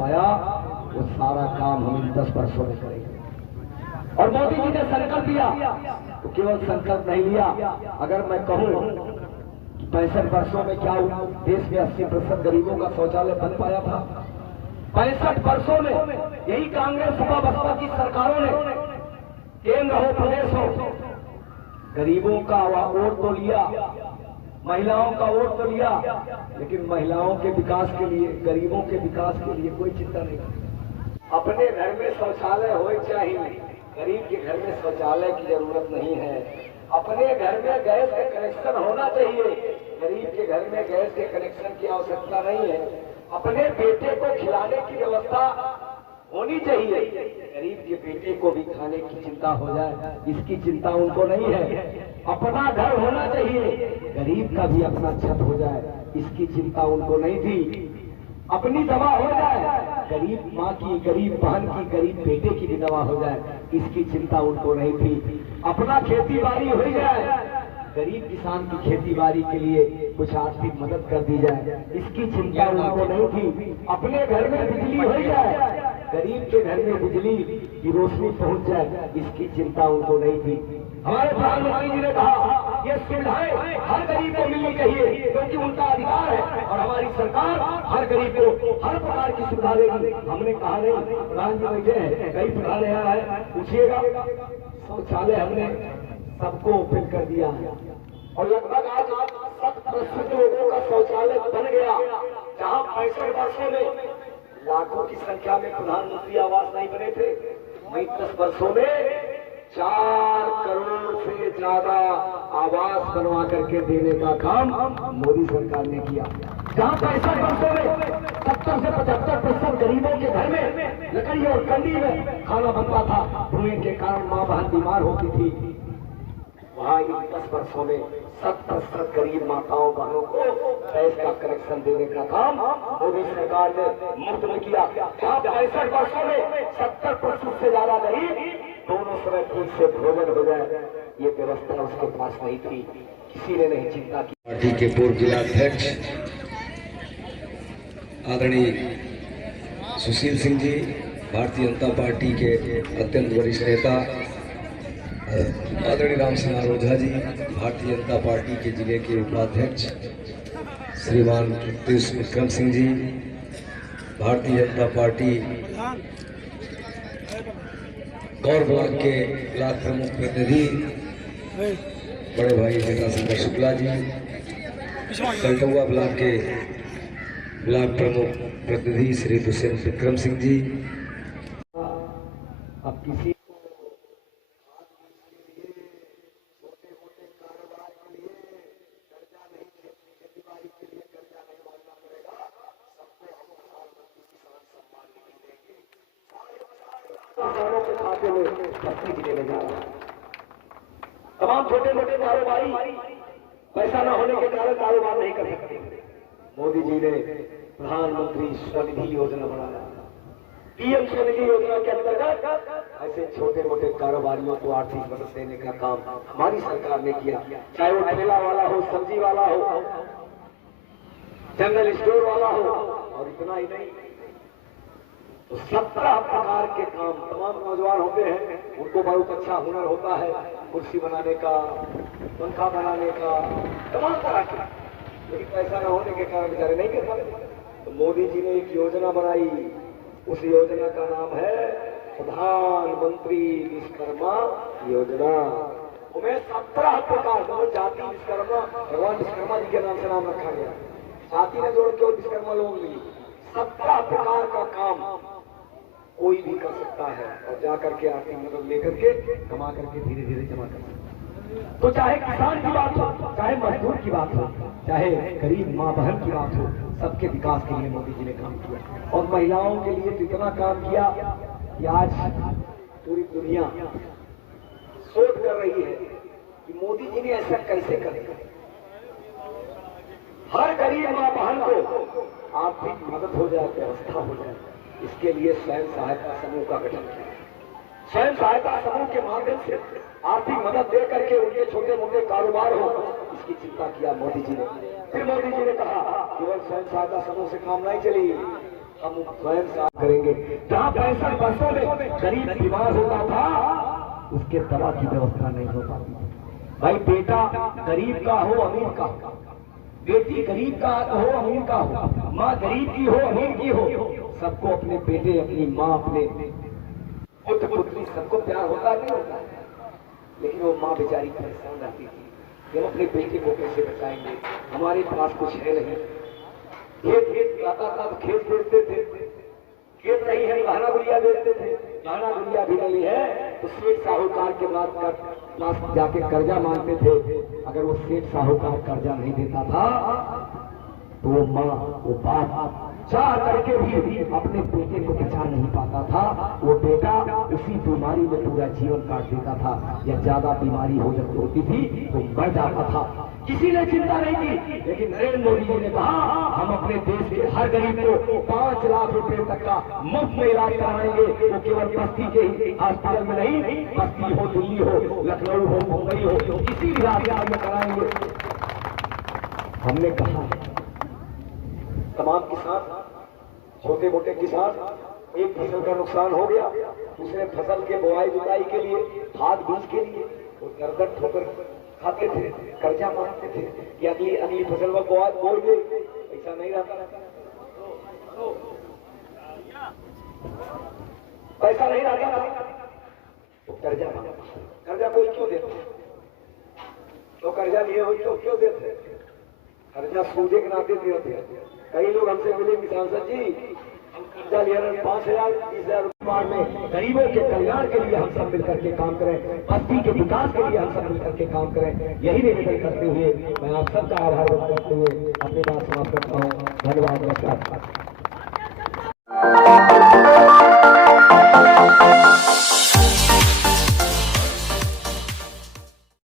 पाया, वो सारा काम हम इन 10 वर्षों में करेंगे। और मोदी जी ने संकल्प लिया तो केवल संकल्प नहीं लिया, अगर मैं कहूं 65 वर्षों में क्या देश में 80% गरीबों का शौचालय बन पाया था। 65 वर्षों में यही कांग्रेस सपा बसपा की सरकारों ने, केंद्र हो प्रदेश हो, गरीबों का वोट तो लिया, महिलाओं का वोट तो लिया, लेकिन महिलाओं के विकास के लिए, गरीबों के विकास के लिए कोई चिंता नहीं। अपने घर में शौचालय हो चाहिए, गरीब के घर में शौचालय की जरूरत नहीं है। अपने घर में गैस का कनेक्शन होना चाहिए, गरीब के घर में गैस के कनेक्शन की आवश्यकता नहीं है। अपने बेटे को खिलाने की व्यवस्था होनी चाहिए, गरीब के बेटे को भी खाने की चिंता हो जाए, इसकी चिंता उनको नहीं है। अपना घर होना चाहिए, गरीब का भी अपना छत हो जाए, इसकी चिंता उनको नहीं थी। अपनी दवा हो जाए, गरीब माँ की, गरीब बहन की, गरीब बेटे की भी दवा हो जाए, इसकी चिंता उनको नहीं थी। अपना खेती बाड़ी हो जाए, गरीब किसान की खेती बाड़ी के लिए कुछ आर्थिक मदद कर दी जाए, इसकी चिंता उनको नहीं थी। अपने घर में बिजली हो जाए, गरीब के घर में बिजली की रोशनी पहुंच जाए, इसकी चिंता उनको नहीं थी। हमारे प्रधानमंत्री जी ने कहा ये सुविधाएं हर गरीब को मिलनी चाहिए, क्योंकि उनका अधिकार है, और हमारी सरकार हर गरीब को हर प्रकार की सुविधा देगी। हमने कहा नहीं, प्रधान जी बैठे हैं, कई प्रधान यहाँ है, पूछिएगा, शौचालय हमने सबको ओपन कर दिया है, और लगभग आज 7% लोगों का शौचालय बन गया। जहाँ 65 वर्षों में लाखों की संख्या में प्रधानमंत्री आवास नहीं बने थे, वही 10 वर्षों में 4 करोड़ से ज्यादा आवास बनवा करके देने का काम मोदी सरकार ने किया। जहाँ 65 वर्षों में 70 से 75% गरीबों के घर में लकड़ी और कंडी में खाना बनता था, धुएं के कारण माँ बहन बीमार होती थी, वहाँ इन 10 वर्षों में 70% गरीब माताओं बहनों को गैस का कनेक्शन देने का काम मोदी सरकार ने मुफ्त में किया। जहाँ 65 वर्षों में 70% से ज्यादा गरीब दोनों समय ठीक से भोजन हो जाए, ये व्यवस्था उसके पास नहीं थी, किसी ने नहीं चिंता की। पार्टी के पूर्व जिलाध्यक्ष आदरणीय सुशील सिंह जी, भारतीय जनता पार्टी के अत्यंत वरिष्ठ नेता आदरणीय राम सिंह आरोझा जी, भारतीय जनता पार्टी के जिले के उपाध्यक्ष श्रीमान विक्रम सिंह जी, भारतीय जनता पार्टी गौर ब्लॉक के ब्लॉक प्रमुख प्रतिनिधि बड़े भाई जटाशंकर शुक्ला जी, कलटुआ ब्लॉक के ब्लॉक प्रमुख प्रतिनिधि श्री दुष्यंत विक्रम सिंह जी। अब किसी किसानों के खाते में सब्सिडी देने जा रहा है। तमाम छोटे मोटे कारोबारी पैसा न होने के कारण कारोबार नहीं कर सकते। मोदी जी ने प्रधानमंत्री स्वनिधि योजना बनाया, पीएम स्वनिधि योजना के अंतर्गत ऐसे छोटे मोटे कारोबारियों को आर्थिक मदद देने का काम हमारी सरकार ने किया, चाहे वो ठेला वाला हो, सब्जी वाला हो, जनरल स्टोर वाला हो। और इतना ही नहीं, तो 17 प्रकार के काम तमाम नौजवान होते हैं, उनको बहुत अच्छा हुनर होता है, कुर्सी बनाने का, पंखा बनाने का, तमाम तरह के, लेकिन पैसा न होने के कारण बेचारे नहीं कर पाते। तो मोदी जी ने एक योजना बनाई, उस योजना का नाम है प्रधानमंत्री विश्वकर्मा योजना। उन्हें 17 प्रकार जाति विश्वकर्मा, भगवान विश्वकर्मा जी के नाम से नाम रखा गया, जाति ने जोड़ के विश्वकर्मा लोग मिली। 17 प्रकार का काम कोई भी कर सकता है, और जाकर के आर्थिक मदद लेकर के कमा करके धीरे धीरे जमा कर सकता है। तो चाहे किसान की बात हो, चाहे मजदूर की बात हो, चाहे गरीब माँ बहन की बात हो, सबके विकास के लिए मोदी जी ने काम किया। और महिलाओं के लिए तो इतना काम किया कि आज पूरी दुनिया शोध कर रही है कि मोदी जी ने ऐसा कैसे कर। हर गरीब माँ बहन को आर्थिक मदद हो जाए, व्यवस्था हो जाए, इसके लिए स्वयं सहायता समूह का गठन किया। स्वयं सहायता समूह के माध्यम से आर्थिक मदद दे करके उनके छोटे मोटे कारोबार हो, इसकी चिंता किया मोदी जी ने। फिर मोदी जी ने कहा केवल स्वयं सहायता समूह से काम नहीं चली, हम स्वयं से करेंगे। जहाँ 65 वर्षों में गरीब बीमार होता था, उसके दवा की व्यवस्था नहीं हो पाती। भाई बेटा गरीब का हो अमीर का, बेटी गरीब का हो अमीर का हो, माँ गरीब की हो अमीर की हो, सबको अपने बेटे, अपनी माँ, अपने पुत्र पुत्री सबको प्यार होता नहीं होता। लेकिन वो माँ बेचारी परेशान रहती थी कि हम अपने बेटे को कैसे बचाएंगे, हमारे पास कुछ है नहीं। खेत आता था तो खेत बेचते थे, खेत नहीं है गहना गुड़िया बेचते थे, गहना गुड़िया भी नहीं है तो सेठ साहूकार के पास जाके कर्जा मांगते थे। अगर वो सेठ साहूकार कर्जा नहीं देता था तो वो माँ, वो बाप चाह करके भी अपने बेटे को बचा नहीं पाता था। वो बेटा उसी बीमारी में पूरा जीवन काट देता था, या ज्यादा बीमारी हो होती थी तो मर जाता था। किसी ने चिंता नहीं की। लेकिन नरेंद्र मोदी जी ने कहा हम अपने देश के हर गरीब को 5 लाख रुपए तक का मुफ्त में इलाज कराएंगे। वो केवल बस्ती के ही अस्पताल में नहीं, बस्ती हो, दिल्ली हो, लखनऊ हो, मुंबई हो, किसी भी राज्य में कराएंगे। हमने कहा तमाम किसान, छोटे मोटे किसान, एक फसल का नुकसान हो गया, दूसरे फसल के बुआई जुताई के लिए, खाद बीज के लिए वो दर ठोकर खाते थे, कर्जा मांगते थे कि अगली फसल में बोई दे, ऐसा नहीं रहता। पैसा नहीं रहता तो कर्जा मांगता। कर्जा कोई क्यों देता? तो कर्जा लिए हुई तो क्यों देते? कर्जा सूदे के नाते देते। कई लोग हमसे मिले कि सांसद जी हम कर्जा लिया 5,000 20,000 रुपये में गरीबों के कल्याण के लिए हम सब मिलकर के काम करें, बस्ती के विकास के लिए हम सब मिलकर के काम करें। यही निवेदन करते हुए मैं आप सबका आभार व्यक्त करते हुए अपनी बात समाप्त करता हूँ। धन्यवाद, नमस्कार।